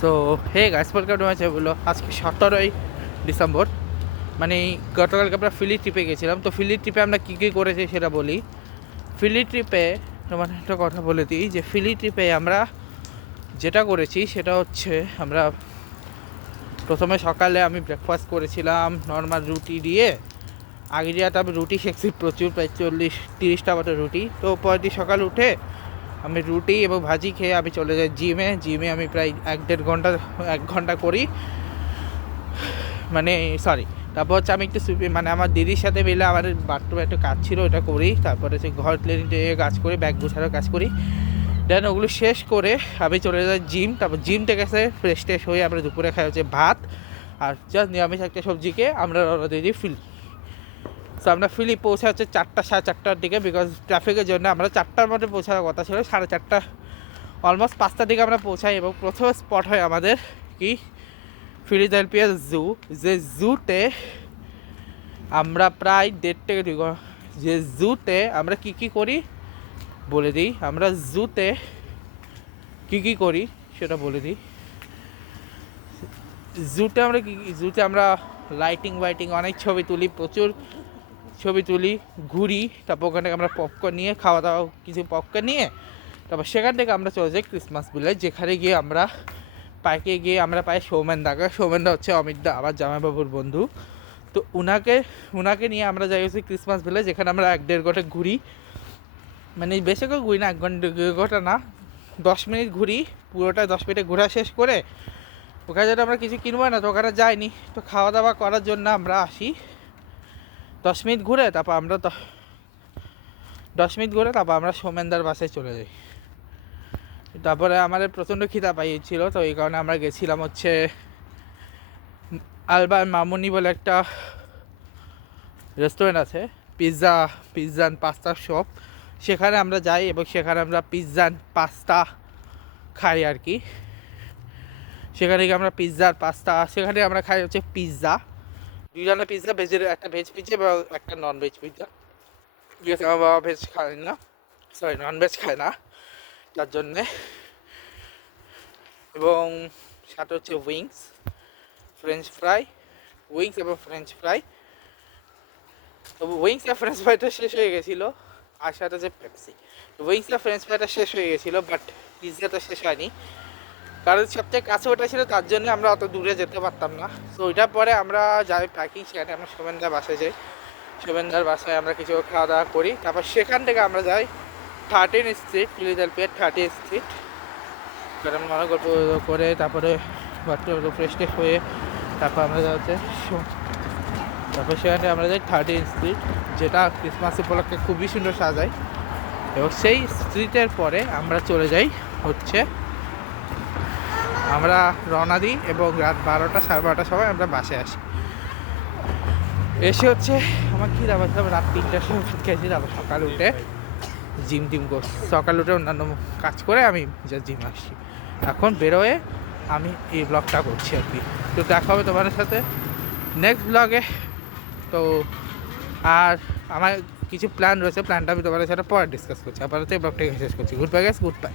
So hey guys, welcome to my channel. আজকে 17ই December, মানে গতকালকে আমরা ফিলি ট্রিপে গেছিলাম। তো ফিলি ট্রিপে আমরা কী কী করেছি সেটা বলি। ফিলি ট্রিপে তোমার একটা কথা বলে দিই যে ফিলি ট্রিপে আমরা যেটা করেছি সেটা হচ্ছে আমরা প্রথমে সকালে আমি ব্রেকফাস্ট করেছিলাম নর্মাল রুটি দিয়ে। আগে দিয়ে আমি রুটি শেখছি প্রচুর, প্রায় 40-30টা মতো রুটি। তো পরের দিন সকাল উঠে আমি রুটি এবং ভাজি খেয়ে আমি চলে যাই জিমে আমি প্রায় 1-1.5 ঘন্টা করি, মানে সরি। তারপর হচ্ছে আমি একটু মানে আমার দিদির সাথে মিলে আমার বাথরুমে একটু কাজ ছিল, ওটা করি। তারপরে হচ্ছে ঘর ক্লিনিং কাজ করি, ব্যাগ গোছানোর কাজ করি। দেন ওগুলো শেষ করে আমি চলে যাই জিম। তারপর জিম থেকে এসে ফ্রেশ ট্রেশ হয়ে আমরা দুপুরে খাই হচ্ছে ভাত আর জাস্ট নিরামিষ একটা সবজিকে আমরা রওনা দিয়ে দিই ফিল। সো আমরা ফিলি পৌঁছে হচ্ছে 4টা-4:30টার দিকে, বিকজ ট্রাফিকের জন্য আমরা 4টার মধ্যে পৌঁছানোর কথা ছিল। 4:30, অলমোস্ট 5টার দিকে আমরা পৌঁছাই। এবং প্রথম স্পট হয় আমাদের কি ফিলাডেলফিয়া জু। যে জুতে আমরা প্রায় 1.5 থেকে 2 ঘন্টা, যে জুতে আমরা কী করি বলে দিই। আমরা জুতে কী করি সেটা বলে দিই। জুতে আমরা লাইটিং অনেক ছবি তুলি, প্রচুর ছবি তুলি, ঘুরি। তারপর ওখান থেকে আমরা পপকর্ন নিয়ে খাওয়া দাওয়া, কিছু পপকর্ন নিয়ে তারপর সেখান থেকে আমরা চলে যাই ক্রিসমাস ভিলেজ, যেখানে গিয়ে আমরা আমরা পাই সৌমেনদা হচ্ছে অমিতদা আমার জামাইবাবুর বন্ধু। তো উনাকে নিয়ে আমরা যাই হচ্ছে ক্রিসমাস ভিলেজ, যেখানে আমরা 1-1.5 ঘন্টা ঘুরি। মানে বেশি করে ঘুরি না, 1 ঘন্টা না, 10 মিনিট ঘুরি। পুরোটা 10 মিনিটে ঘোরা শেষ করে ওখানে যেটা আমরা কিছু কিনবো না, তো ওখানে যাইনি। তো খাওয়া দাওয়া করার জন্য আমরা আসি। 10 মিনিট ঘুরে তারপর আমরা সৌমেনদার বাসায় চলে যাই। তারপরে আমাদের প্রচণ্ড খিদা পাইয়েছিল, তো এই কারণে আমরা গেছিলাম হচ্ছে আলবার মামুনি বলে একটা রেস্টুরেন্ট আছে, পিৎজা অ্যান্ড পাস্তা শপ। সেখানে আমরা যাই এবং সেখানে আমরা পিৎজা অ্যান্ড পাস্তা খাই আর কি। সেখানে গিয়ে আমরা পিৎজা আর পাস্তা, সেখানে আমরা খাই হচ্ছে পিৎজা, 2 ধরনের পিৎজা, একটা ভেজ পিৎজা এবং একটা নন ভেজ পিৎজা। ঠিক আছে, আমার বাবা ভেজ খায় না, সরি নন ভেজ খায় না, তার জন্যে। এবং সাথে হচ্ছে উইংস এবং ফ্রেঞ্চ ফ্রাই। তো উইংস আর ফ্রেঞ্চ ফ্রাইটা শেষ হয়ে গেছিলো, আর সাথে হচ্ছে পেপসি। উইংস আর ফ্রেঞ্চ ফ্রাইটা শেষ হয়ে গেছিলো, বাট পিৎজাটা শেষ হয়নি, কারণ সবচেয়ে কাছে ওটা ছিল, তার জন্য আমরা অত দূরে যেতে পারতাম না। তো ওইটার পরে আমরা যাই প্যাকিং, সেখানে আমরা সোমেনদার বাসায় যাই। সোমেনদার বাসায় আমরা কিছু খাওয়া দাওয়া করি। তারপর সেখান থেকে আমরা যাই 13 স্ট্রিট, ফিলাডেলফিয়ার 13 স্ট্রিট। কারণ অনেক গল্প করে তারপরে বাথরুম ফ্রেশ ট্রেশ হয়ে তারপর আমরা যাচ্ছে তারপর সেখানে আমরা যাই 13 স্ট্রিট, যেটা ক্রিসমাস উপলক্ষে খুবই সুন্দর সাজায়। এবং সেই স্ট্রিটের পরে আমরা চলে যাই হচ্ছে, আমরা রওনা দিই এবং রাত 12টা-12:30 সময় আমরা বাসে আসি। এসে হচ্ছে আমার খিদা পাচ্ছে, রাত 3টার সময় খেয়েছি। তারপর সকালে উঠে জিম করছি, সকালে উঠে অন্যান্য কাজ করে আমি যা জিম আসছি। এখন বেরোয় আমি এই ব্লগটা করছি আর কি। তো দেখা হবে তোমাদের সাথে নেক্সট ব্লগে। তো আর আমার কিছু প্ল্যান রয়েছে, প্ল্যানটা আমি তোমাদের সাথে পরে ডিসকাস করছি। আপাতত এই ব্লগটাকে শেষ করছি। Good bye guys, good bye.